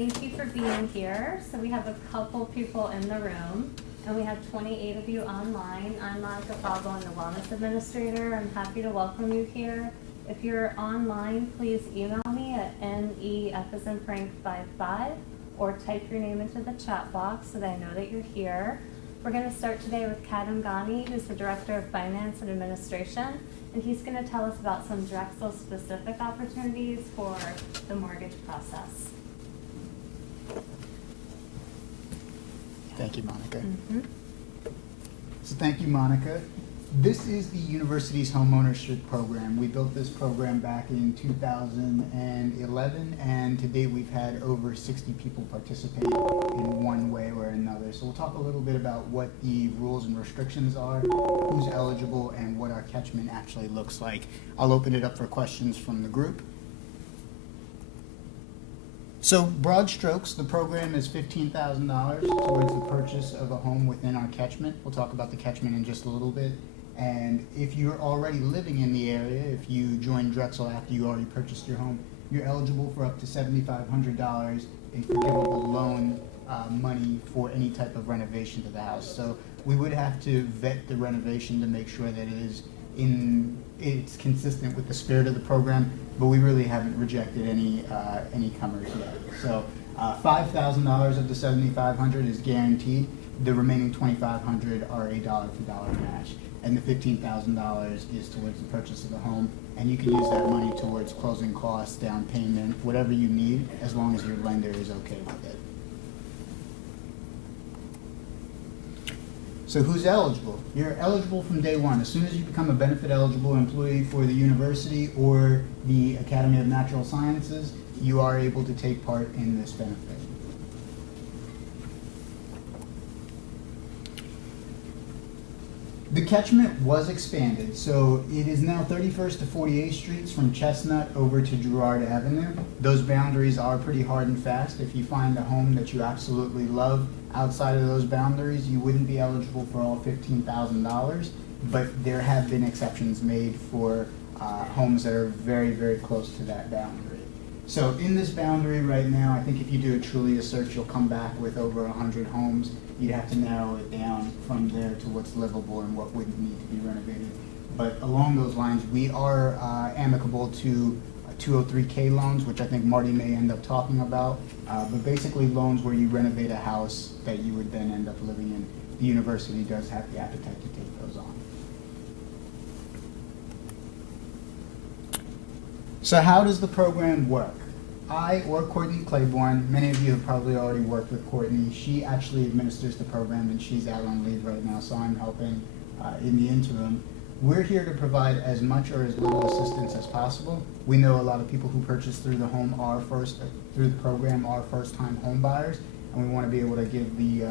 Thank you for being here. So we have a couple people in the room, and we have 28 of you online. I'm Monica Falgo, I'm the Wellness Administrator. I'm happy to welcome you here. If you're online, please email me at nef55 or type your name into the chat box so that I know that you're here. We're going to start today with Kadam Ghani, who's the Director of Finance and Administration, and he's going to tell us about some Drexel-specific opportunities for the mortgage process. Thank you, Monica. Mm-hmm. So thank you, Monica. This is the university's homeownership program. We built this program back in 2011, and to date we've had over 60 people participate in one way or another. So we'll talk a little bit about what the rules and restrictions are, who's eligible, and what our catchment actually looks like. I'll open it up for questions from the group. So broad strokes, the program is $15,000 towards the purchase of a home within our catchment. We'll talk about the catchment in just a little bit. And if you're already living in the area, if you joined Drexel after you already purchased your home, you're eligible for up to $7,500 in forgivable loan money for any type of renovation to the house. So we would have to vet the renovation to make sure that it's consistent with the spirit of the program, but we really haven't rejected any comers yet. So $5,000 of the $7,500 is guaranteed. The remaining $2,500 are a dollar-for-dollar match, and the $15,000 is towards the purchase of the home. And you can use that money towards closing costs, down payment, whatever you need, as long as your lender is okay with it. So who's eligible? You're eligible from day one. As soon as you become a benefit eligible employee for the university or the Academy of Natural Sciences, you are able to take part in this benefit. The catchment was expanded, so it is now 31st to 48th Streets from Chestnut over to Girard Avenue. Those boundaries are pretty hard and fast. If you find a home that you absolutely love outside of those boundaries, you wouldn't be eligible for all $15,000, but there have been exceptions made for homes that are very, very close to that boundary. So in this boundary right now, I think if you do a Trulia search, you'll come back with over 100 homes. You'd have to narrow it down from there to what's livable and what wouldn't need to be renovated. But along those lines, we are amicable to 203K loans, which I think Marty may end up talking about. But basically loans where you renovate a house that you would then end up living in. The university does have the appetite to take those on. So how does the program work? I or Courtney Claiborne, many of you have probably already worked with Courtney. She actually administers the program and she's out on leave right now, so I'm helping in the interim. We're here to provide as much or as little assistance as possible. We know a lot of people who purchase through the through the program are first-time home buyers, and we want to be able to give the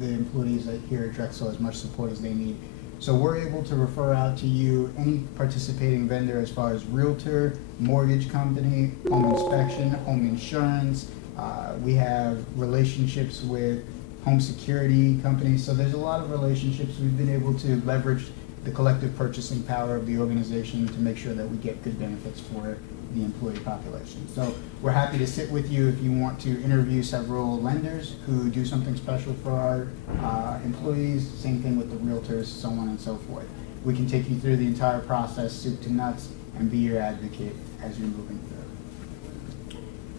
employees here at Drexel as much support as they need. So we're able to refer out to you any participating vendor as far as realtor, mortgage company, home inspection, home insurance. We have relationships with home security companies. So there's a lot of relationships. We've been able to leverage the collective purchasing power of the organization to make sure that we get good benefits for the employee population. So we're happy to sit with you if you want to interview several lenders who do something special for our employees. Same thing with the realtors, so on and so forth. We can take you through the entire process, soup to nuts, and be your advocate as you're moving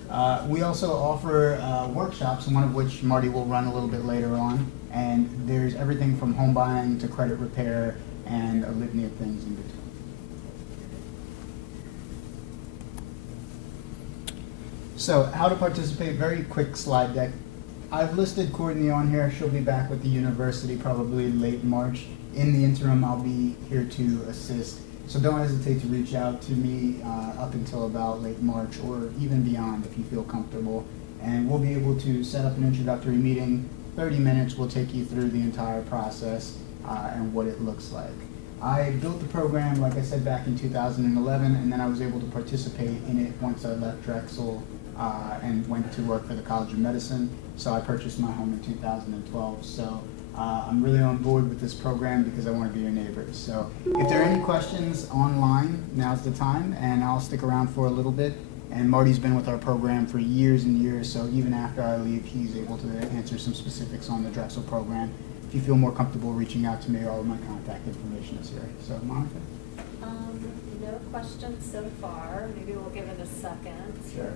through. We also offer workshops, one of which Marty will run a little bit later on, and there's everything from home buying to credit repair and a litany of things in between. So how to participate, very quick slide deck. I've listed Courtney on here. She'll be back with the university probably late March. In the interim, I'll be here to assist. So don't hesitate to reach out to me up until about late March or even beyond if you feel comfortable. And we'll be able to set up an introductory meeting. 30 minutes, we'll take you through the entire process and what it looks like. I built the program, like I said, back in 2011, and then I was able to participate in it once I left Drexel and went to work for the College of Medicine. So I purchased my home in 2012. So I'm really on board with this program because I want to be your neighbors. So if there are any questions online, now's the time, and I'll stick around for a little bit. And Marty's been with our program for years and years, so even after I leave, he's able to answer some specifics on the Drexel program. If you feel more comfortable reaching out to me, all of my contact information is here. So, Monica? No questions so far. Maybe we'll give it a second. Sure.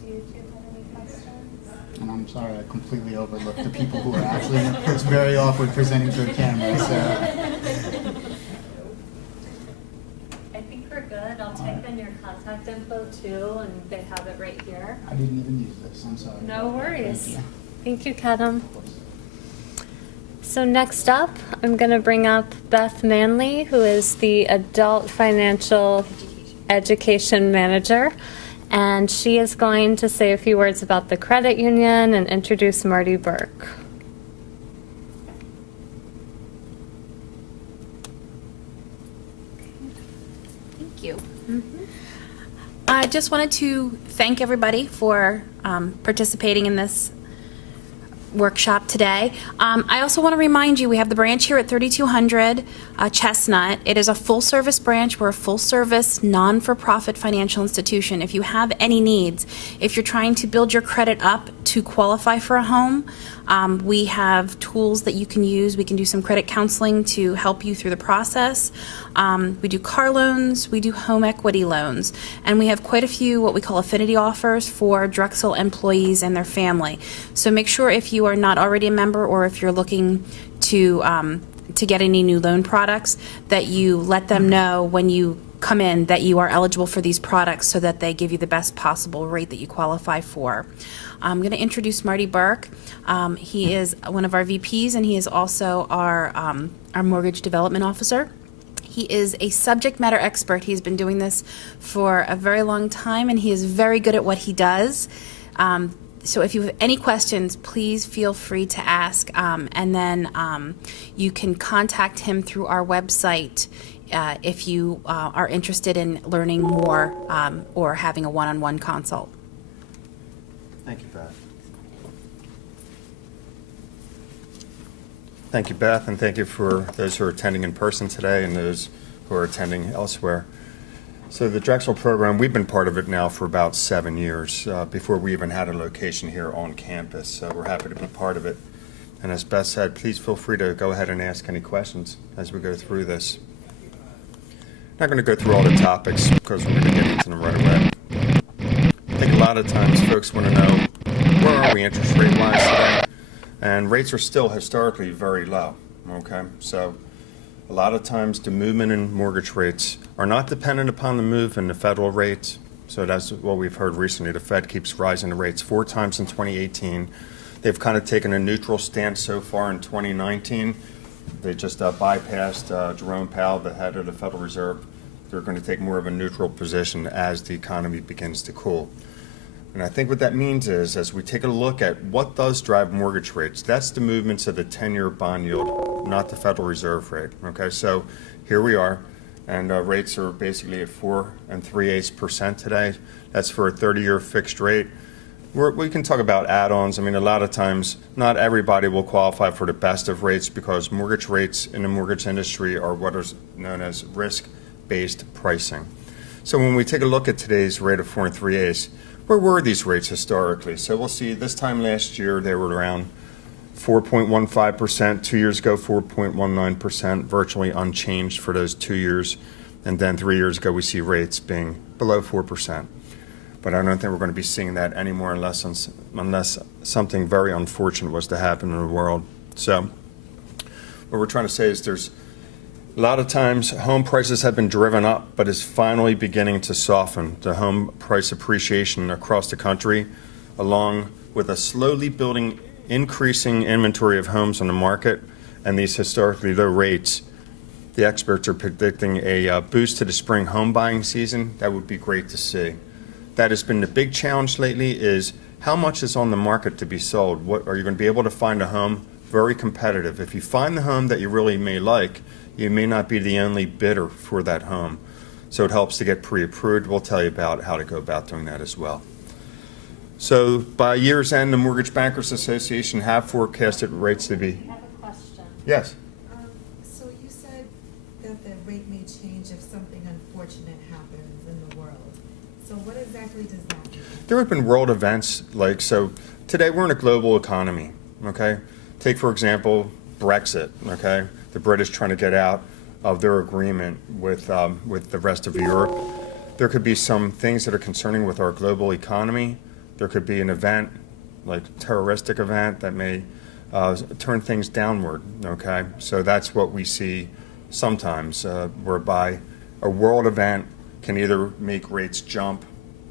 Do you two have any questions? And I'm sorry, I completely overlooked the people who are actually, it's very awkward presenting to a camera, so. I think we're good. I'll type in your contact info too, and they have it right here. I didn't even use this, I'm sorry. No worries. Thank you. Thank you, Kadam. So next up, I'm going to bring up Beth Manley, who is the Adult Financial Education Manager. And she is going to say a few words about the credit union and introduce Marty Burke. Thank you. I just wanted to thank everybody for participating in this workshop today. I also want to remind you we have the branch here at 3200 Chestnut. It is a full-service branch. We're a full-service, non-for-profit financial institution. If you have any needs, if you're trying to build your credit up to qualify for a home, we have tools that you can use. We can do some credit counseling to help you through the process. We do car loans, we do home equity loans, and we have quite a few what we call affinity offers for Drexel employees and their family. So make sure if you are not already a member or if you're looking to get any new loan products that you let them know when you come in that you are eligible for these products so that they give you the best possible rate that you qualify for. I'm going to introduce Marty Burke. He is one of our VPs and he is also our mortgage development officer. He is a subject matter expert. He's been doing this for a very long time and he is very good at what he does. So if you have any questions, please feel free to ask, and then you can contact him through our website if you are interested in learning more or having a one-on-one consult. Thank you, Beth. Thank you, Beth, and thank you for those who are attending in person today and those who are attending elsewhere. So the Drexel program, we've been part of it now for about 7 years, before we even had a location here on campus. So we're happy to be part of it. And as Beth said, please feel free to go ahead and ask any questions as we go through this. Not going to go through all the topics because we're going to get into them right away. I think a lot of times folks want to know, where are we interest rate-wise today? And rates are still historically very low, okay? So a lot of times the movement in mortgage rates are not dependent upon the move in the federal rates. So that's what we've heard recently. The Fed keeps rising the rates 4 times in 2018. They've kind of taken a neutral stance so far in 2019. They just bypassed Jerome Powell, the head of the Federal Reserve. They're going to take more of a neutral position as the economy begins to cool. And I think what that means is, as we take a look at what does drive mortgage rates, that's the movements of the 10-year bond yield, not the Federal Reserve rate. Okay, so here we are, and rates are basically at 4 3/8% today. That's for a 30-year fixed rate. We can talk about add-ons. I mean, a lot of times, not everybody will qualify for the best of rates because mortgage rates in the mortgage industry are what is known as risk-based pricing. So when we take a look at today's rate of 4 3/8, where were these rates historically? So we'll see this time last year they were around 4.15%, 2 years ago 4.19%, virtually unchanged for those 2 years. And then 3 years ago we see rates being below 4%. But I don't think we're going to be seeing that anymore unless something very unfortunate was to happen in the world. So what we're trying to say is there's a lot of times home prices have been driven up, but is finally beginning to soften. The home price appreciation across the country, along with a slowly building, increasing inventory of homes on the market and these historically low rates, the experts are predicting a boost to the spring home buying season. That would be great to see. That has been the big challenge lately is how much is on the market to be sold? What are you going to be able to find a home very competitive? If you find the home that you really may like, you may not be the only bidder for that home. So it helps to get pre-approved. We'll tell you about how to go about doing that as well. So by year's end, the Mortgage Bankers Association have forecasted rates to be. I have a question. Yes. So you said that the rate may change if something unfortunate happens in the world. So what exactly does that mean? There have been world events so today we're in a global economy, okay? Take, for example, Brexit, okay? The British trying to get out of their agreement with the rest of Europe. There could be some things that are concerning with our global economy. There could be an event, like a terroristic event, that may turn things downward, okay? So that's what we see sometimes, whereby a world event can either make rates jump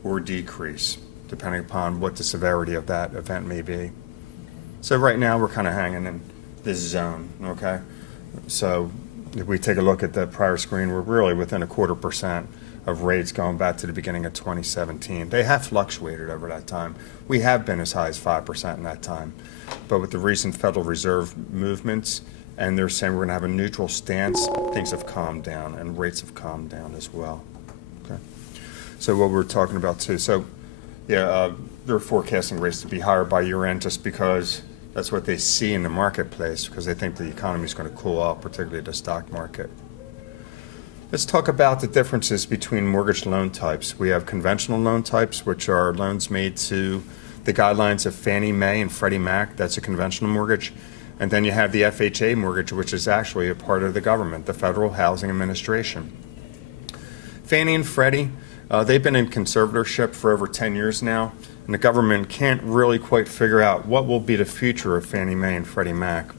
or decrease, depending upon what the severity of that event may be. So right now, we're kind of hanging in this zone, okay? So if we take a look at the prior screen, we're really within 0.25% of rates going back to the beginning of 2017. They have fluctuated over that time. We have been as high as 5% in that time. But with the recent Federal Reserve movements, and they're saying we're going to have a neutral stance, things have calmed down, and rates have calmed down as well. Okay. So what we're talking about too. So, yeah, they're forecasting rates to be higher by year end just because that's what they see in the marketplace, because they think the economy is going to cool off, particularly the stock market. Let's talk about the differences between mortgage loan types. We have conventional loan types, which are loans made to the guidelines of Fannie Mae and Freddie Mac. That's a conventional mortgage. And then you have the FHA mortgage, which is actually a part of the government, the Federal Housing Administration. Fannie and Freddie, they've been in conservatorship for over 10 years now, and the government can't really quite figure out what will be the future of Fannie Mae and Freddie Mac.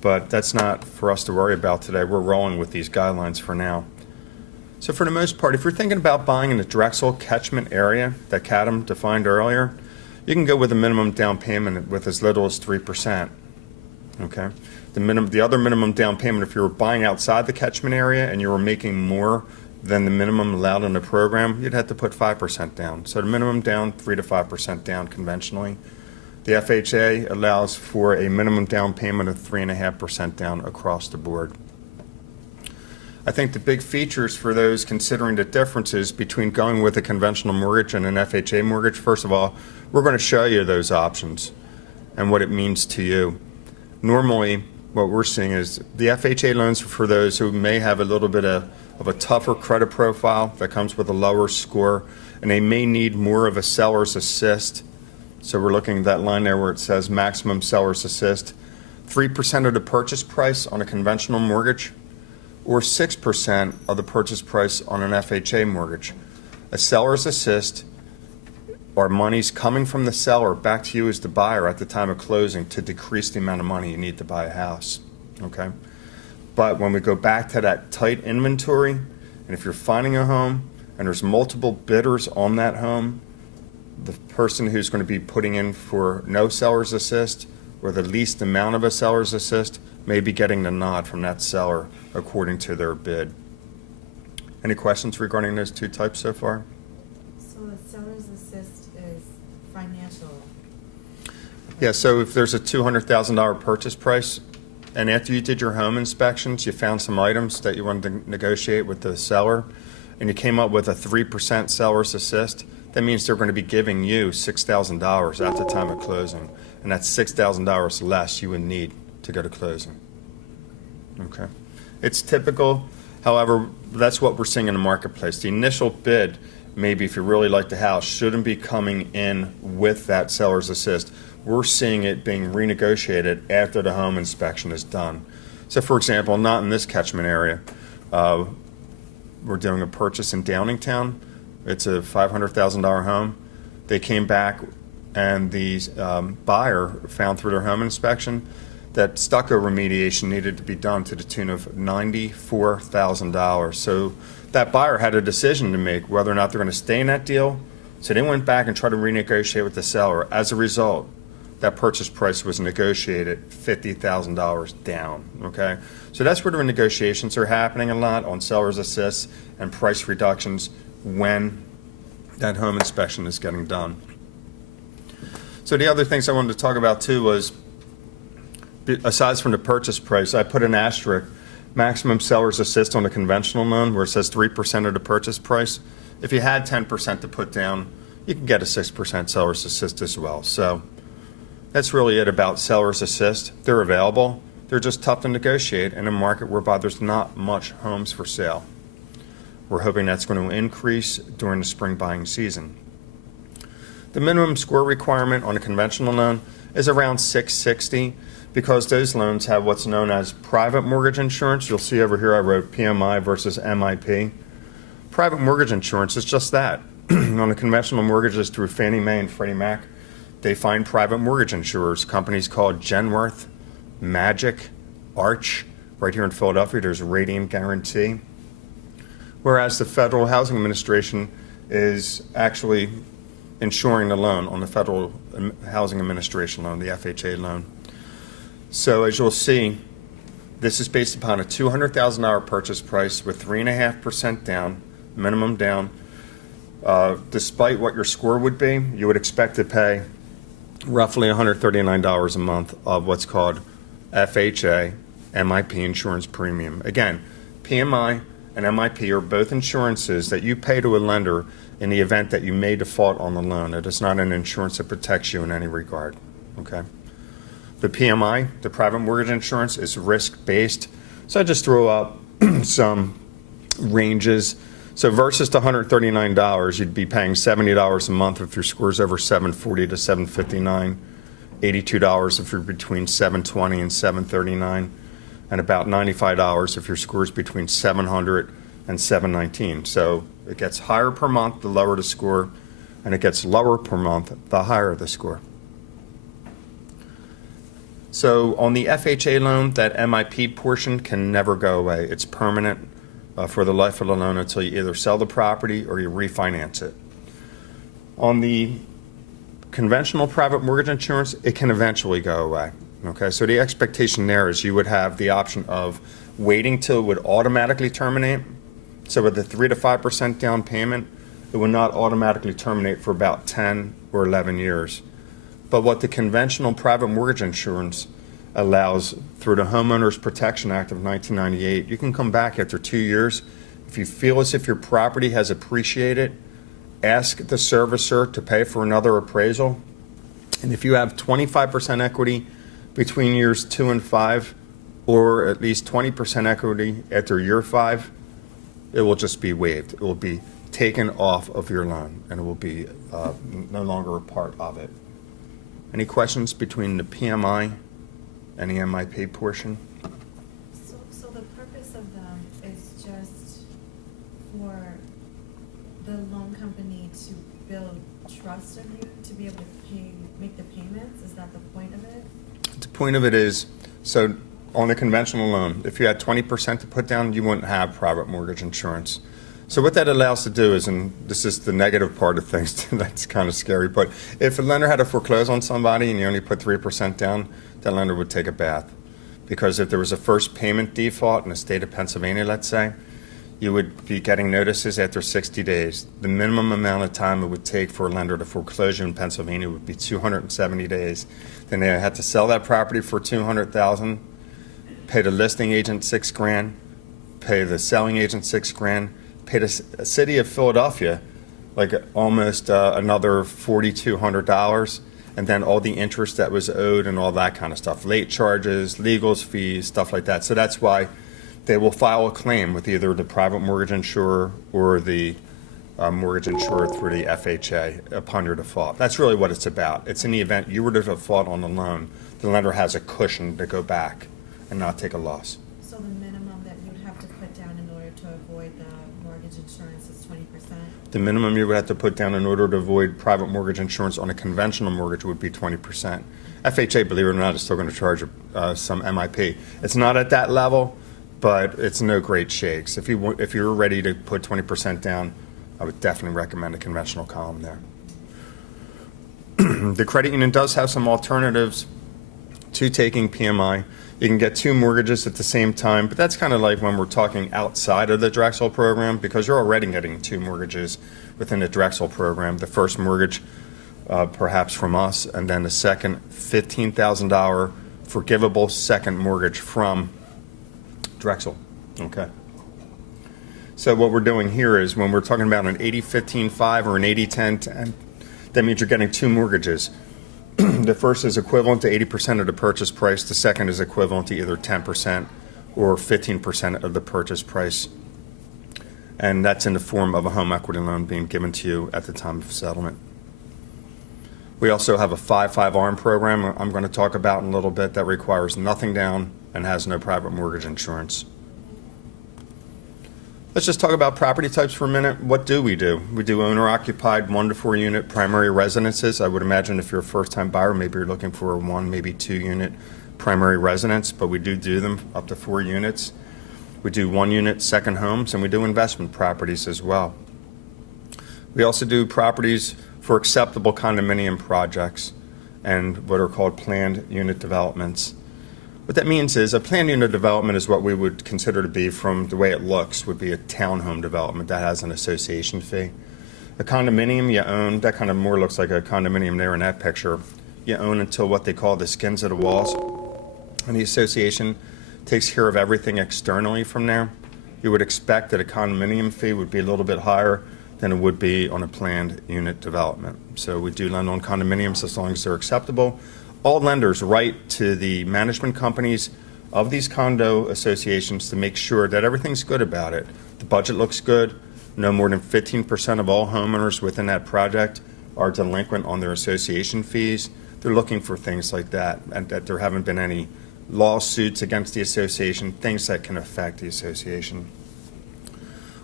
But that's not for us to worry about today. We're rolling with these guidelines for now. So for the most part, if you're thinking about buying in the Drexel catchment area that Kadam defined earlier, you can go with a minimum down payment with as little as 3%. Okay. The other minimum down payment, if you were buying outside the catchment area and you were making more than the minimum allowed in the program, you'd have to put 5% down. So the minimum down, 3 to 5% down conventionally. The FHA allows for a minimum down payment of 3.5% down across the board. I think the big features for those considering the differences between going with a conventional mortgage and an FHA mortgage, first of all, we're going to show you those options and what it means to you. Normally, what we're seeing is the FHA loans are for those who may have a little bit of a tougher credit profile that comes with a lower score, and they may need more of a seller's assist. So we're looking at that line there where it says maximum seller's assist, 3% of the purchase price on a conventional mortgage, or 6% of the purchase price on an FHA mortgage. A seller's assist or money's coming from the seller back to you as the buyer at the time of closing to decrease the amount of money you need to buy a house, okay? But when we go back to that tight inventory, and if you're finding a home and there's multiple bidders on that home, the person who's going to be putting in for no seller's assist or the least amount of a seller's assist may be getting the nod from that seller according to their bid. Any questions regarding those two types so far? So the seller's assist is financial. Yeah, so if there's a $200,000 purchase price, and after you did your home inspections, you found some items that you wanted to negotiate with the seller, and you came up with a 3% seller's assist, that means they're going to be giving you $6,000 at the time of closing, and that's $6,000 less you would need to go to closing. Okay. It's typical, however, that's what we're seeing in the marketplace. The initial bid, maybe if you really like the house, shouldn't be coming in with that seller's assist. We're seeing it being renegotiated after the home inspection is done. So for example, not in this catchment area, we're doing a purchase in Downingtown. It's a $500,000 home. They came back and the buyer found through their home inspection that stucco remediation needed to be done to the tune of $94,000. So that buyer had a decision to make whether or not they're going to stay in that deal. So they went back and tried to renegotiate with the seller. As a result, that purchase price was negotiated $50,000 down, okay? So that's where the negotiations are happening a lot on seller's assists and price reductions when that home inspection is getting done. So the other things I wanted to talk about too was, aside from the purchase price, I put an asterisk, maximum seller's assist on a conventional loan where it says 3% of the purchase price. If you had 10% to put down, you can get a 6% seller's assist as well. So that's really it about seller's assist. They're available. They're just tough to negotiate in a market whereby there's not much homes for sale. We're hoping that's going to increase during the spring buying season. The minimum score requirement on a conventional loan is around 660 because those loans have what's known as private mortgage insurance. You'll see over here I wrote PMI versus MIP. Private mortgage insurance is just that. On the conventional mortgages through Fannie Mae and Freddie Mac, they find private mortgage insurers, companies called Genworth, Magic, Arch. Right here in Philadelphia, there's Radiant Guarantee. Whereas the Federal Housing Administration is actually insuring the loan on the Federal Housing Administration loan, the FHA loan. So as you'll see, this is based upon a $200,000 purchase price with 3.5% down, minimum down. Despite what your score would be, you would expect to pay roughly $139 a month of what's called FHA MIP insurance premium. Again, PMI and MIP are both insurances that you pay to a lender in the event that you may default on the loan. It is not an insurance that protects you in any regard. Okay. The PMI, the private mortgage insurance, is risk-based. So I just threw up some ranges. So versus the $139, you'd be paying $70 a month if your score's over 740 to 759, $82 if you're between 720 and 739, and about $95 if your score's between 700 and 719. So it gets higher per month the lower the score, and it gets lower per month the higher the score. So on the FHA loan, that MIP portion can never go away. It's permanent for the life of the loan until you either sell the property or you refinance it. On the conventional private mortgage insurance, it can eventually go away. Okay, so the expectation there is you would have the option of waiting till it would automatically terminate. So with the 3 to 5% down payment, it would not automatically terminate for about 10 or 11 years. But what the conventional private mortgage insurance allows through the Homeowners Protection Act of 1998, you can come back after 2 years. If you feel as if your property has appreciated, ask the servicer to pay for another appraisal. And if you have 25% equity between years 2 and 5, or at least 20% equity after year 5, it will just be waived. It will be taken off of your loan, and it will be no longer a part of it. Any questions between the PMI and the MIP portion? So the purpose of them is just for the loan company to build trust of you to be able to make the payments? Is that the point of it? The point of it is, so on a conventional loan, if you had 20% to put down, you wouldn't have private mortgage insurance. So what that allows to do is, and this is the negative part of things, that's kind of scary, but if a lender had to foreclose on somebody and you only put 3% down, that lender would take a bath. Because if there was a first payment default in the state of Pennsylvania, let's say, you would be getting notices after 60 days. The minimum amount of time it would take for a lender to foreclose you in Pennsylvania would be 270 days. Then they had to sell that property for $200,000, pay the listing agent $6,000, pay the selling agent $6,000, pay the city of Philadelphia like almost another $4,200, and then all the interest that was owed and all that kind of stuff, late charges, legals, fees, stuff like that. So that's why they will file a claim with either the private mortgage insurer or the mortgage insurer through the FHA upon your default. That's really what it's about. It's in the event you were to default on the loan, the lender has a cushion to go back and not take a loss. So the minimum that you'd have to put down in order to avoid the mortgage insurance is 20%? The minimum you would have to put down in order to avoid private mortgage insurance on a conventional mortgage would be 20%. FHA, believe it or not, is still going to charge some MIP. It's not at that level, but it's no great shakes. If you're ready to put 20% down, I would definitely recommend a conventional column there. The credit union does have some alternatives to taking PMI. You can get 2 mortgages at the same time, but that's kind of like when we're talking outside of the Drexel program, because you're already getting 2 mortgages within the Drexel program. The first mortgage, perhaps from us, and then the second $15,000 forgivable second mortgage from Drexel. Okay. So what we're doing here is when we're talking about an 80-15-5 or an 80-10-10, that means you're getting 2 mortgages. The first is equivalent to 80% of the purchase price. The second is equivalent to either 10% or 15% of the purchase price. and that's in the form of a home equity loan being given to you at the time of settlement. We also have a 5-5 ARM program I'm going to talk about in a little bit that requires nothing down and has no private mortgage insurance. Let's just talk about property types for a minute. What do? We do owner-occupied 1 to 4 unit primary residences. I would imagine if you're a first-time buyer, maybe you're looking for a 1, maybe 2 unit primary residence, but we do them up to 4 units. We do 1 unit second homes, and we do investment properties as well. We also do properties for acceptable condominium projects and what are called planned unit developments. What that means is a planned unit development is what we would consider to be, from the way it looks, would be a townhome development that has an association fee. A condominium you own, that kind of more looks like a condominium there in that picture. You own until what they call the skins of the walls, and the association takes care of everything externally from there. You would expect that a condominium fee would be a little bit higher than it would be on a planned unit development. So we do lend on condominiums as long as they're acceptable. All lenders write to the management companies of these condo associations to make sure that everything's good about it. The budget looks good. No more than 15% of all homeowners within that project are delinquent on their association fees. They're looking for things like that, and that there haven't been any lawsuits against the association, things that can affect the association.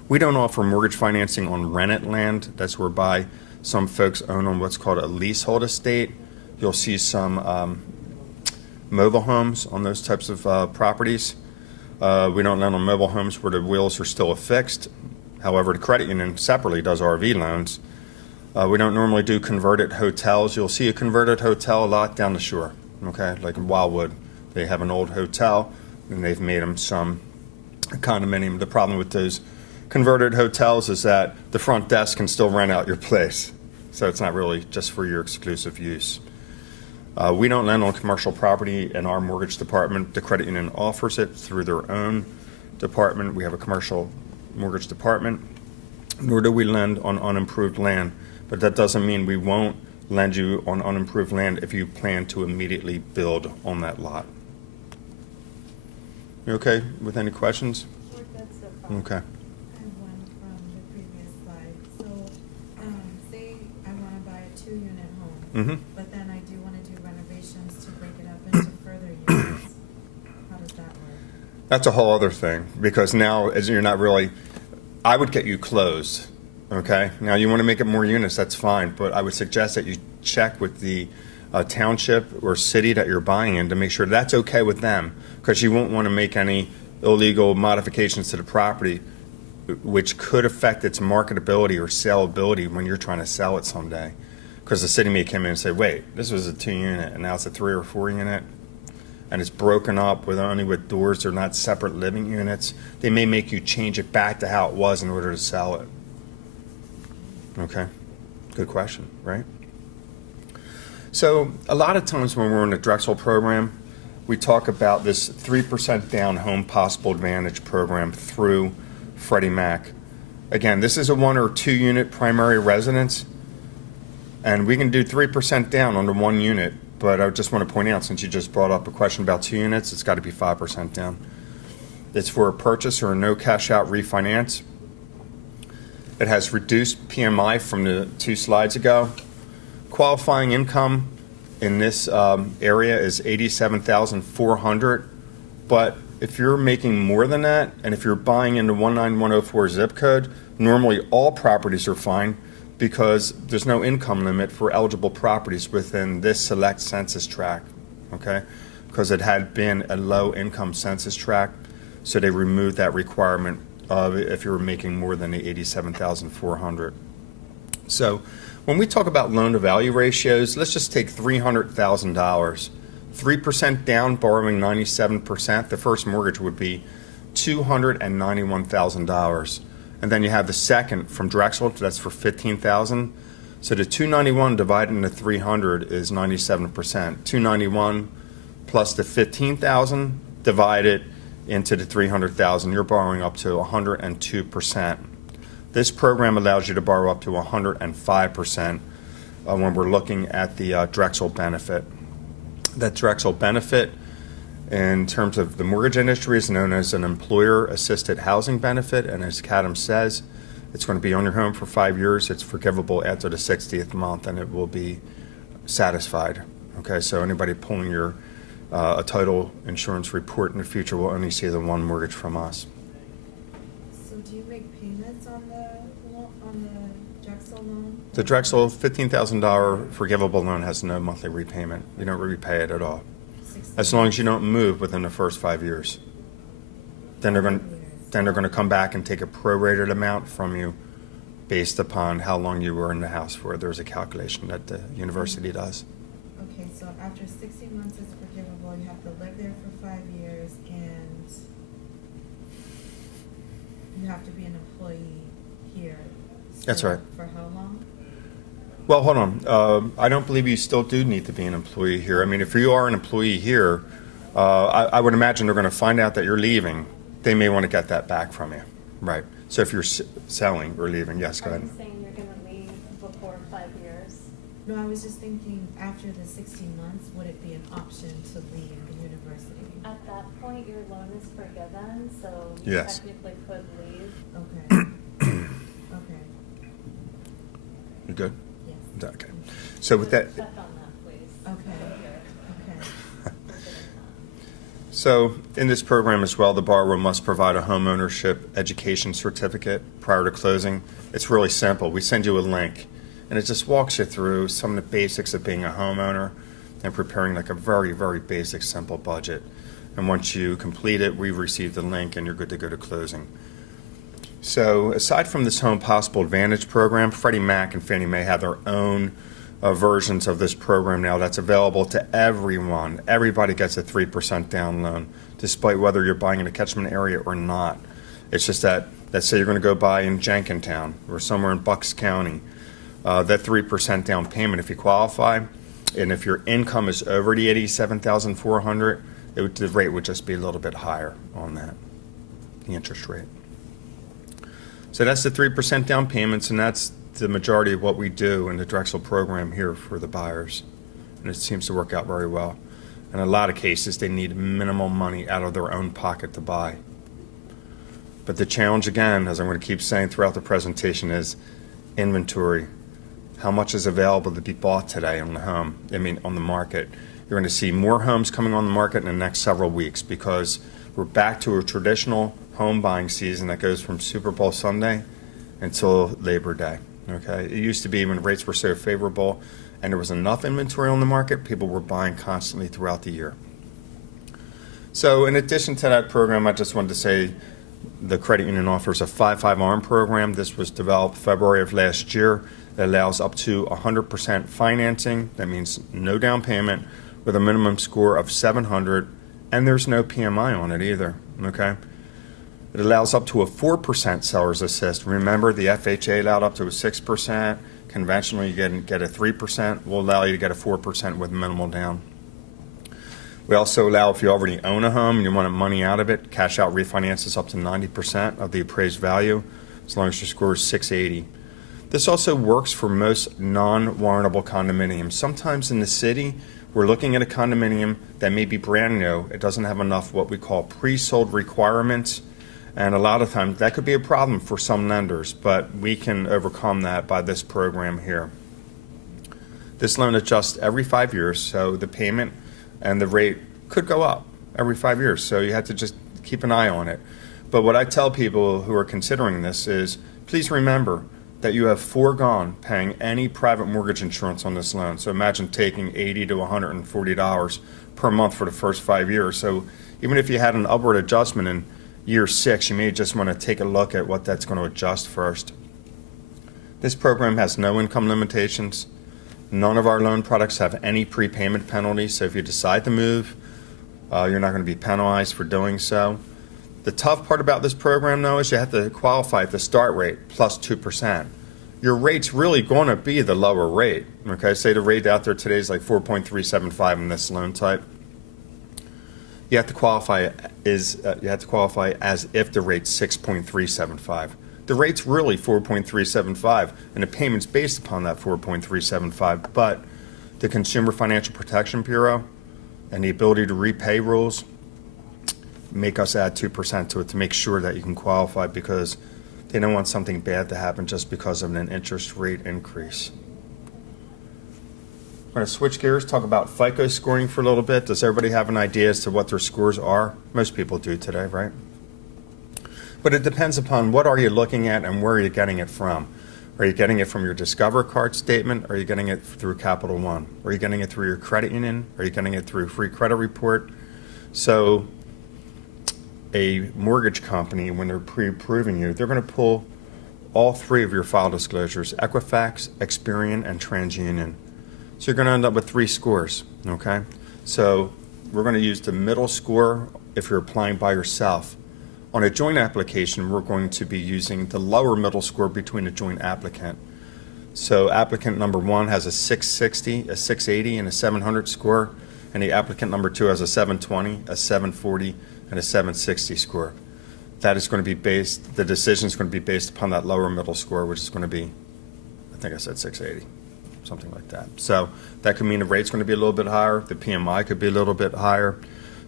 We don't offer mortgage financing on rented land. That's whereby some folks own on what's called a leasehold estate. You'll see some mobile homes on those types of properties. We don't lend on mobile homes where the wheels are still affixed. However, the credit union separately does RV loans. We don't normally do converted hotels. You'll see a converted hotel a lot down the shore, okay, like in Wildwood. They have an old hotel, and they've made them some condominium. The problem with those converted hotels is that the front desk can still rent out your place, so it's not really just for your exclusive use. We don't lend on commercial property in our mortgage department. The credit union offers it through their own department. We have a commercial mortgage department, nor do we lend on unimproved land. But that doesn't mean we won't lend you on unimproved land if you plan to immediately build on that lot. You okay with any questions? Sure, that's the problem. Okay. I have one from the previous slide. So, say I want to buy a 2-unit home, Mm-hmm. but then I do want to do renovations to break it up into further units. How does that work? That's a whole other thing, because now, as you're not really, I would get you closed, okay? Now, you want to make it more units, that's fine, but I would suggest that you check with the township or city that you're buying in to make sure that's okay with them, because you won't want to make any illegal modifications to the property which could affect its marketability or sellability when you're trying to sell it someday. Because the city may come in and say, wait, this was a 2-unit and now it's a 3 or 4 unit, and it's broken up with only with doors, they're not separate living units. They may make you change it back to how it was in order to sell it. Okay, good question, right? So a lot of times when we're in the Drexel program, we talk about this 3% down home possible advantage program through Freddie Mac. Again, this is a 1 or 2 unit primary residence, and we can do 3% down on the 1 unit, but I just want to point out, since you just brought up a question about 2 units, it's got to be 5% down. It's for a purchase or a no cash out refinance. It has reduced PMI from the 2 slides ago. Qualifying income in this area is $87,400, but if you're making more than that, and if you're buying in the 19104 zip code, normally all properties are fine, because there's no income limit for eligible properties within this select census tract, okay? Because it had been a low income census tract, so they removed that requirement of if you were making more than the $87,400. So when we talk about loan to value ratios, let's just take $300,000. 3% down, borrowing 97%, the first mortgage would be $291,000. And then you have the second from Drexel, that's for $15,000. So the 291 divided into 300 is 97%. 291 plus the 15,000 divided into the 300,000, you're borrowing up to 102%. This program allows you to borrow up to 105% when we're looking at the Drexel benefit. That Drexel benefit In terms of the mortgage industry, it's known as an employer-assisted housing benefit, and as Kadam says, it's going to be on your home for 5 years. It's forgivable after the 60th month, and it will be satisfied. Okay, so anybody pulling your a title insurance report in the future will only see the one mortgage from us. So do you make payments on the Drexel loan? The Drexel $15,000 forgivable loan has no monthly repayment. You don't repay it at all, 60 as long as you don't move within the first 5 years. Then they're going to come back and take a prorated amount from you based upon how long you were in the house for. There's a calculation that the university does. Okay, so after 60 months it's forgivable, you have to live there for 5 years, and you have to be an employee here. That's So right. For how long? Well, hold on. I don't believe you still do need to be an employee here. I mean, if you are an employee here, I would imagine they're going to find out that you're leaving. They may want to get that back from you. Right. So if you're selling or leaving, yes, go Are ahead. you saying you're gonna leave before 5 years? No, I was just thinking, after the 60 months, would it be an option to leave the university? At that point, your loan is forgiven, so you Yes. technically could leave. Okay. Okay, You good? yes. Okay. So with that, Check on that, please. Okay. Here. Okay. so in this program as well, the borrower must provide a home ownership education certificate prior to closing. It's really simple. We send you a link, and it just walks you through some of the basics of being a homeowner and preparing like a very, very basic, simple budget. And once you complete it, we receive the link, and you're good to go to closing. So aside from this Home Possible Advantage program, Freddie Mac and Fannie Mae have their own versions of this program now that's available to everyone. Everybody gets a 3% down loan, despite whether you're buying in a catchment area or not. It's just that, let's say you're going to go buy in Jenkintown or somewhere in Bucks County, that 3% down payment, if you qualify, and if your income is over the $87,400, the rate would just be a little bit higher on that, the interest rate. So that's the 3% down payments, and that's the majority of what we do in the Drexel program here for the buyers. And it seems to work out very well. In a lot of cases, they need minimal money out of their own pocket to buy. But the challenge, again, as I'm going to keep saying throughout the presentation, is inventory. How much is available to be bought today on the market? You're going to see more homes coming on the market in the next several weeks because we're back to a traditional home buying season that goes from Super Bowl Sunday until Labor Day. Okay, it used to be when rates were so favorable and there was enough inventory on the market, people were buying constantly throughout the year. So in addition to that program, I just wanted to say the credit union offers a 5-5 ARM program. This was developed February of last year. It allows up to 100% financing. That means no down payment with a minimum score of 700, and there's no PMI on it either. Okay. It allows up to a 4% seller's assist. Remember, the FHA allowed up to a 6%. Conventionally, you get a 3%. We'll allow you to get a 4% with minimal down. We also allow, if you already own a home and you want money out of it, cash out refinances up to 90% of the appraised value, as long as your score is 680. This also works for most non-warrantable condominiums. Sometimes in the city, we're looking at a condominium that may be brand new. It doesn't have enough what we call pre-sold requirements. And a lot of times that could be a problem for some lenders, but we can overcome that by this program here. This loan adjusts every 5 years, so the payment and the rate could go up every 5 years. So you have to just keep an eye on it. But what I tell people who are considering this is, please remember that you have foregone paying any private mortgage insurance on this loan. So imagine taking $80 to $140 per month for the first 5 years. So even if you had an upward adjustment in year 6, you may just want to take a look at what that's going to adjust first. This program has no income limitations. None of our loan products have any prepayment penalties, so if you decide to move, you're not going to be penalized for doing so. The tough part about this program, though, is you have to qualify at the start rate plus 2%. Your rate's really going to be the lower rate. Okay, say the rate out there today is like 4.375 in this loan type. You have to qualify as if the rate's 6.375. The rate's really 4.375, and the payment's based upon that 4.375. But the Consumer Financial Protection Bureau and the ability to repay rules make us add 2% to it to make sure that you can qualify, because they don't want something bad to happen just because of an interest rate increase. I'm going to switch gears, talk about FICO scoring for a little bit. Does everybody have an idea as to what their scores are? Most people do today, right? But it depends upon what are you looking at and where are you getting it from. Are you getting it from your Discover card statement? Are you getting it through Capital One? Are you getting it through your credit union? Are you getting it through free credit report? So a mortgage company, when they're pre-approving you, they're going to pull all three of your file disclosures: Equifax, Experian, and TransUnion. So you're going to end up with 3 scores, okay? So we're going to use the middle score if you're applying by yourself. On a joint application, we're going to be using the lower middle score between a joint applicant. So applicant number 1 has a 660, a 680, and a 700 score, and the applicant number 2 has a 720, a 740, and a 760 score. That is going to be based, the decision is going to be based upon that lower middle score, which is going to be, I think I said 680, something like that. So that could mean the rate's going to be a little bit higher, the PMI could be a little bit higher.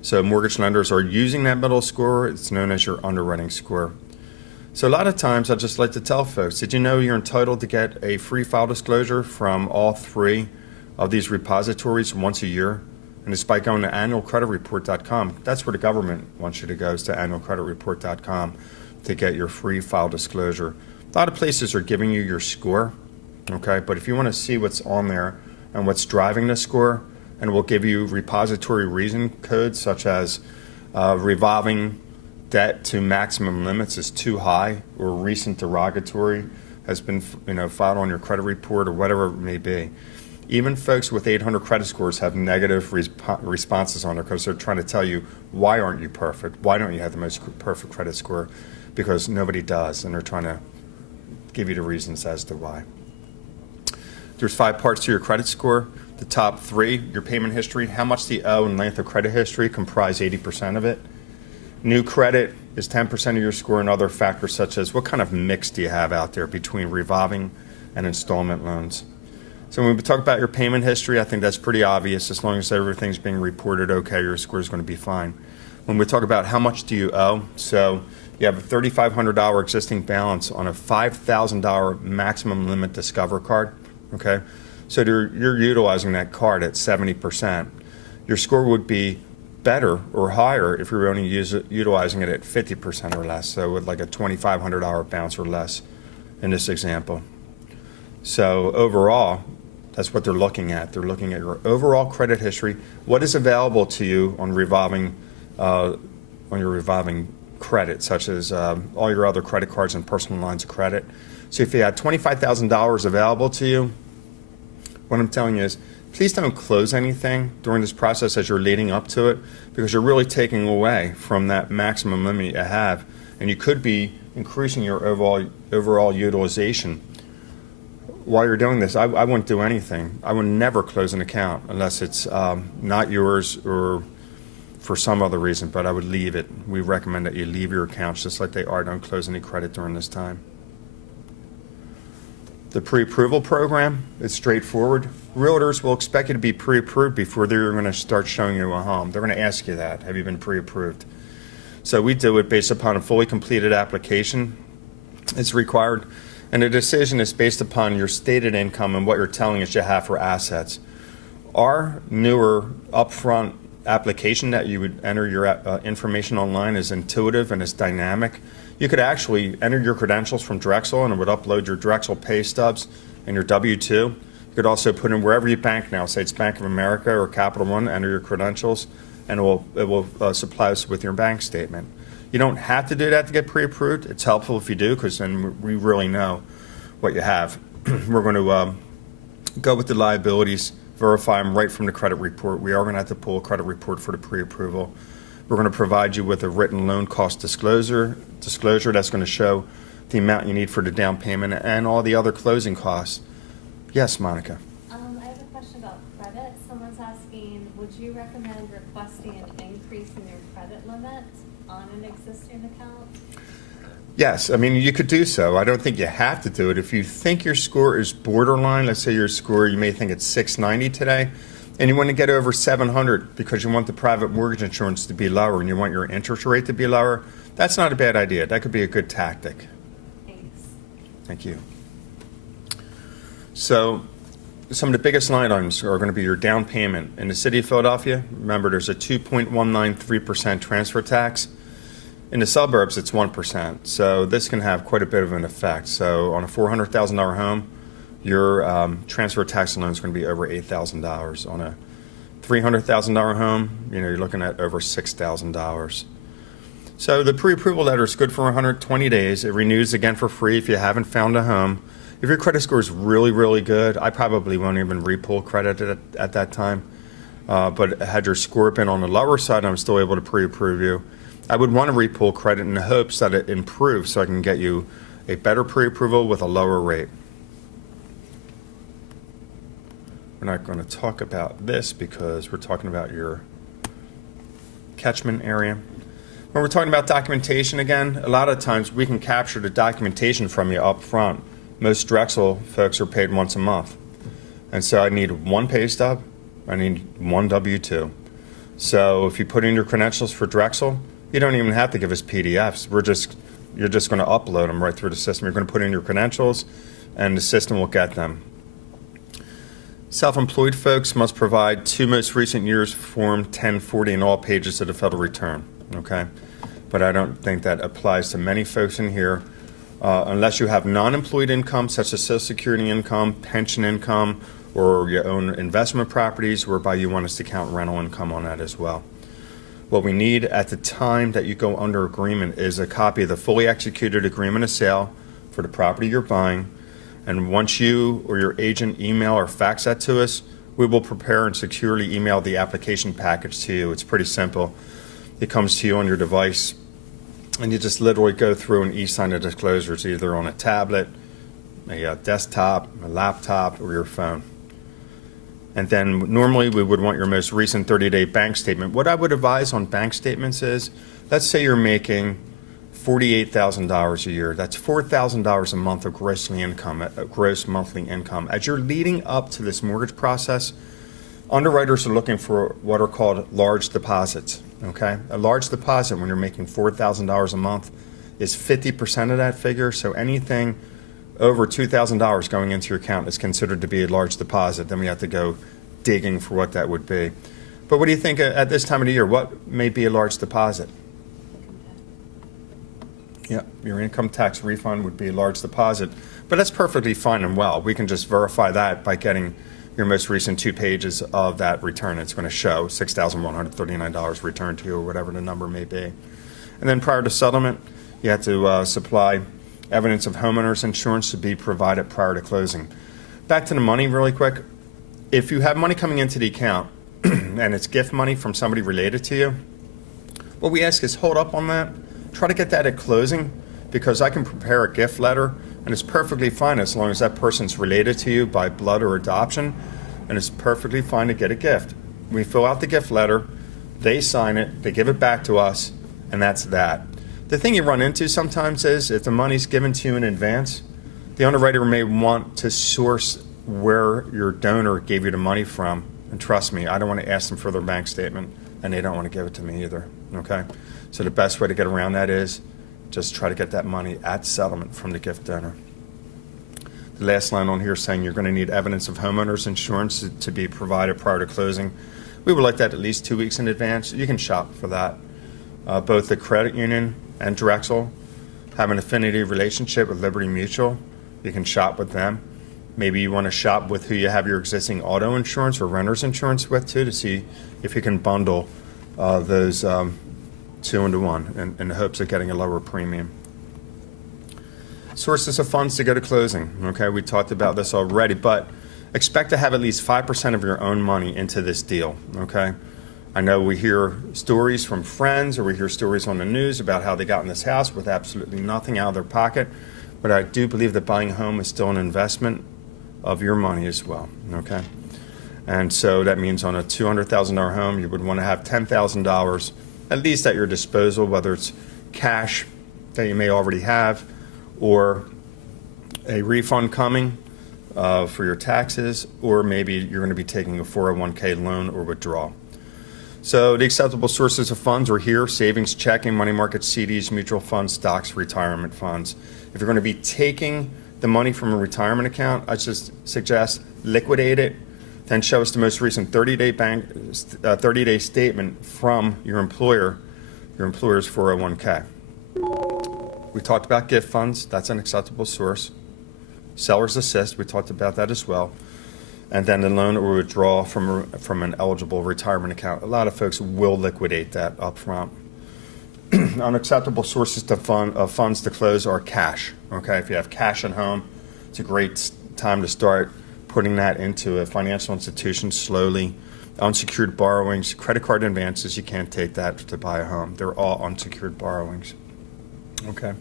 So mortgage lenders are using that middle score. It's known as your underwriting score. So a lot of times I just like to tell folks, did you know you're entitled to get a free file disclosure from all 3 of these repositories once a year? And it's by going to annualcreditreport.com. That's where the government wants you to go, is to annualcreditreport.com to get your free file disclosure. A lot of places are giving you your score, okay? But if you want to see what's on there and what's driving the score, and we'll give you repository reason codes such as revolving debt to maximum limits is too high, or recent derogatory has been filed on your credit report, or whatever it may be. Even folks with 800 credit scores have negative responses on there because they're trying to tell you, why aren't you perfect? Why don't you have the most perfect credit score? Because nobody does, and they're trying to give you the reasons as to why. There's 5 parts to your credit score. The top 3, your payment history, how much the owe and length of credit history comprise 80% of it. New credit is 10% of your score, and other factors such as what kind of mix do you have out there between revolving and installment loans. So when we talk about your payment history, I think that's pretty obvious. As long as everything's being reported okay, your score is going to be fine. When we talk about how much do you owe, so you have a $3,500 existing balance on a $5,000 maximum limit Discover card, okay? So you're utilizing that card at 70%. Your score would be better or higher if you were only utilizing it at 50% or less, so with like a $2,500 balance or less in this example. So overall, that's what they're looking at. They're looking at your overall credit history, what is available to you on your revolving credit, such as all your other credit cards and personal lines of credit. So if you had $25,000 available to you, what I'm telling you is, please don't close anything during this process as you're leading up to it, because you're really taking away from that maximum limit you have, and you could be increasing your overall utilization. While you're doing this, I wouldn't do anything. I would never close an account unless it's not yours or for some other reason, but I would leave it. We recommend that you leave your accounts just like they are. Don't close any credit during this time. The pre-approval program is straightforward. Realtors will expect you to be pre-approved before they're going to start showing you a home. They're going to ask you that. Have you been pre-approved? So we do it based upon a fully completed application. It's required. And the decision is based upon your stated income and what you're telling us you have for assets. Our newer upfront application that you would enter your information online is intuitive and it's dynamic. You could actually enter your credentials from Drexel, and it would upload your Drexel pay stubs and your W-2. You could also put in wherever you bank now, say it's Bank of America or Capital One, enter your credentials, and it will supply us with your bank statement. You don't have to do that to get pre-approved. It's helpful if you do, because then we really know what you have. We're going to go with the liabilities, verify them right from the credit report. We are going to have to pull a credit report for the pre-approval. We're going to provide you with a written loan cost disclosure that's going to show the amount you need for the down payment and all the other closing costs. Yes, Monica. I have a question about credit. Someone's asking, would you recommend requesting an increase in your credit limit on an existing account? Yes, I mean, you could do so. I don't think you have to do it. If you think your score is borderline, let's say your score, you may think it's 690 today, and you want to get over 700 because you want the private mortgage insurance to be lower and you want your interest rate to be lower, that's not a bad idea. That could be a good tactic. Thanks. Thank you. So some of the biggest line items are going to be your down payment. In the city of Philadelphia, remember there's a 2.193% transfer tax. In the suburbs, it's 1%. So this can have quite a bit of an effect. So on a $400,000 home, your transfer tax alone is going to be over $8,000. On a $300,000 home, you're looking at over $6,000. So the pre-approval letter is good for 120 days. It renews again for free if you haven't found a home. If your credit score is really, really good, I probably won't even re-pull credit at that time. But had your score been on the lower side, I'm still able to pre-approve you. I would want to re-pull credit in the hopes that it improves so I can get you a better pre-approval with a lower rate. We're not going to talk about this because we're talking about your catchment area. When we're talking about documentation again, a lot of times we can capture the documentation from you up front. Most Drexel folks are paid once a month. And so I need one pay stub, I need one W-2. So if you put in your credentials for Drexel, you don't even have to give us PDFs. You're just going to upload them right through the system. You're going to put in your credentials and the system will get them. Self-employed folks must provide 2 most recent years Form 1040 in all pages of the federal return, okay? But I don't think that applies to many folks in here. Unless you have non-employed income such as Social Security income, pension income, or your own investment properties, whereby you want us to count rental income on that as well. What we need at the time that you go under agreement is a copy of the fully executed agreement of sale for the property you're buying. And once you or your agent email or fax that to us, we will prepare and securely email the application package to you. It's pretty simple. It comes to you on your device, and you just literally go through and e-sign the disclosures either on a tablet, a desktop, a laptop, or your phone. And then normally we would want your most recent 30-day bank statement. What I would advise on bank statements is, let's say you're making $48,000 a year. That's $4,000 a month of gross monthly income. As you're leading up to this mortgage process, underwriters are looking for what are called large deposits. Okay, a large deposit when you're making $4,000 a month is 50% of that figure. So anything over $2,000 going into your account is considered to be a large deposit. Then we have to go digging for what that would be. But what do you think at this time of the year? What may be a large deposit? Yeah, your income tax refund would be a large deposit, but that's perfectly fine and well. We can just verify that by getting your most recent 2 pages of that return. It's going to show $6,139 returned to you, or whatever the number may be. And then prior to settlement, you have to supply evidence of homeowners insurance to be provided prior to closing. Back to the money really quick. If you have money coming into the account and it's gift money from somebody related to you, what we ask is hold up on that. Try to get that at closing, because I can prepare a gift letter and it's perfectly fine as long as that person's related to you by blood or adoption, and it's perfectly fine to get a gift. We fill out the gift letter, they sign it, they give it back to us, and that's that. The thing you run into sometimes is if the money's given to you in advance, the underwriter may want to source where your donor gave you the money from. And trust me, I don't want to ask them for their bank statement, and they don't want to give it to me either, okay? So the best way to get around that is just try to get that money at settlement from the gift donor. The last line on here is saying you're going to need evidence of homeowners insurance to be provided prior to closing. We would like that at least 2 weeks in advance. You can shop for that. Both the credit union and Drexel have an affinity relationship with Liberty Mutual. You can shop with them. Maybe you want to shop with who you have your existing auto insurance or renter's insurance with too, to see if you can bundle those 2 into 1 in the hopes of getting a lower premium. Sources of funds to go to closing. Okay, we talked about this already, but expect to have at least 5% of your own money into this deal. Okay, I know we hear stories from friends or we hear stories on the news about how they got in this house with absolutely nothing out of their pocket, but I do believe that buying a home is still an investment of your money as well. Okay, and so that means on a $200,000 home, you would want to have $10,000 at least at your disposal, whether it's cash that you may already have or a refund coming for your taxes, or maybe you're going to be taking a 401k loan or withdrawal. So the acceptable sources of funds are here: savings, checking, money market, CDs, mutual funds, stocks, retirement funds. If you're going to be taking the money from a retirement account, I just suggest liquidate it, then show us the most recent 30-day statement from your employer's 401k. We talked about gift funds. That's an acceptable source. Seller's assist, we talked about that as well. And then the loan or withdrawal from an eligible retirement account. A lot of folks will liquidate that up front. Unacceptable sources of funds to close are cash. Okay, if you have cash at home, it's a great time to start putting that into a financial institution slowly. Unsecured borrowings, credit card advances, you can't take that to buy a home. They're all unsecured borrowings. Okay.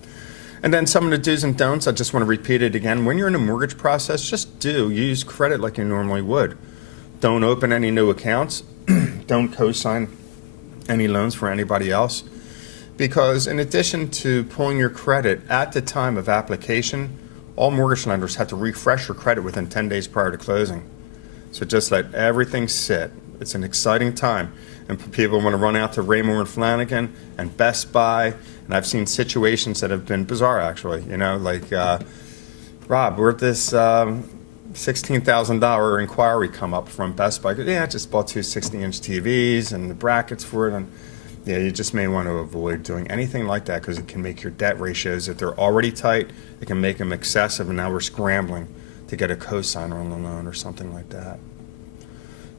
And then some of the do's and don'ts, I just want to repeat it again. When you're in a mortgage process, just use credit like you normally would. Don't open any new accounts. Don't co-sign any loans for anybody else. Because in addition to pulling your credit at the time of application, all mortgage lenders have to refresh your credit within 10 days prior to closing. So just let everything sit. It's an exciting time. And people want to run out to Raymore and Flanagan and Best Buy. And I've seen situations that have been bizarre, actually. You know, like, Rob, where'd this $16,000 inquiry come up from Best Buy? Yeah, I just bought two 60-inch TVs and the brackets for it. And yeah, you just may want to avoid doing anything like that because it can make your debt ratios, if they're already tight, it can make them excessive. And now we're scrambling to get a cosigner on the loan or something like that.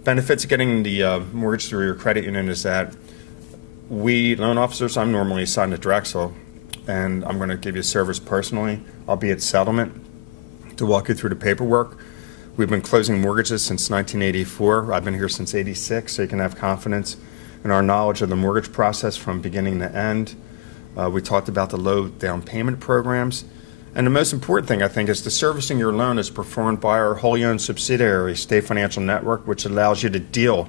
Benefits of getting the mortgage through your credit union is that we, loan officers, I'm normally assigned to Drexel, and I'm going to give you service personally. I'll be at settlement to walk you through the paperwork. We've been closing mortgages since 1984. I've been here since '86, so you can have confidence in our knowledge of the mortgage process from beginning to end. We talked about the low down payment programs. And the most important thing, I think, is the servicing your loan is performed by our wholly owned subsidiary, State Financial Network, which allows you to deal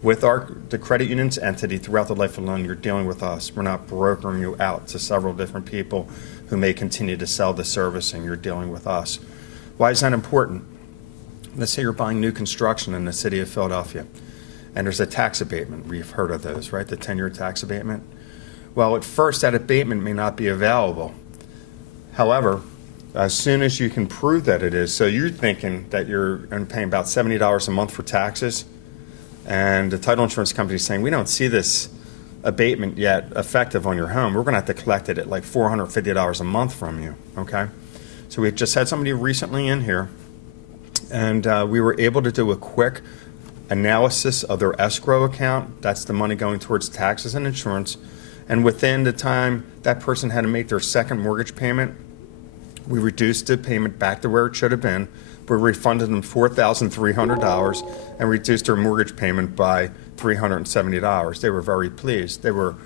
with the credit union's entity throughout the life of the loan. You're dealing with us. We're not brokering you out to several different people who may continue to sell the servicing. You're dealing with us. Why is that important? Let's say you're buying new construction in the city of Philadelphia, and there's a tax abatement. We've heard of those, right? The 10-year tax abatement. Well, at first, that abatement may not be available. However, as soon as you can prove that it is, so you're thinking that you're paying about $70 a month for taxes, and the title insurance company is saying, we don't see this abatement yet effective on your home. We're going to have to collect it at like $450 a month from you, okay? So we just had somebody recently in here, and we were able to do a quick analysis of their escrow account. That's the money going towards taxes and insurance. And within the time that person had to make their second mortgage payment, we reduced the payment back to where it should have been. We refunded them $4,300 and reduced their mortgage payment by $370. They were very pleased. They were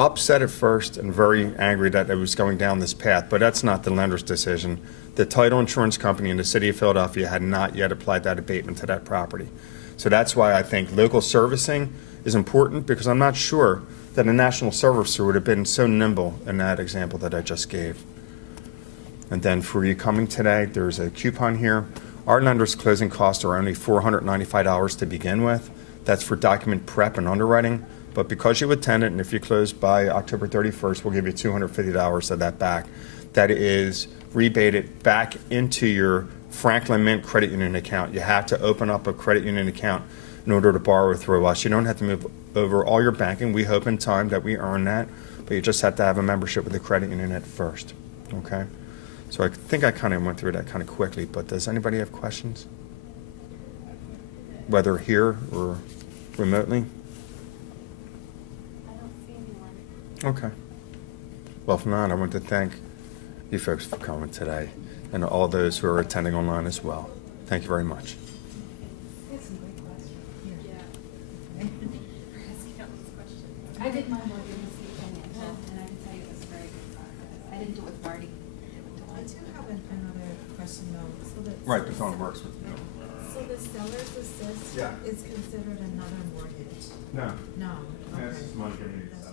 upset at first and very angry that it was going down this path, but that's not the lender's decision. The title insurance company in the city of Philadelphia had not yet applied that abatement to that property. So that's why I think local servicing is important, because I'm not sure that a national servicer would have been so nimble in that example that I just gave. And then for you coming today, there's a coupon here. Our lender's closing costs are only $495 to begin with. That's for document prep and underwriting. But because you attended, and if you close by October 31st, we'll give you $250 of that back. That is rebated back into your Franklin Mint credit union account. You have to open up a credit union account in order to borrow through us. You don't have to move over all your banking. We hope in time that we earn that, but you just have to have a membership with the credit union at first, okay? So I think I kind of went through that kind of quickly, but does anybody have questions? Whether here or remotely? I don't see anyone. Okay. Well, if not, I want to thank you folks for coming today, and all those who are attending online as well. Thank you very much. I did my work in the state financial, and I can tell you it was very good progress. I didn't do it with Marty. I do have another question though. So Right, the phone works with you. So the seller's assist Yeah. is considered another mortgage? No. No, okay. That's just money given to you. That's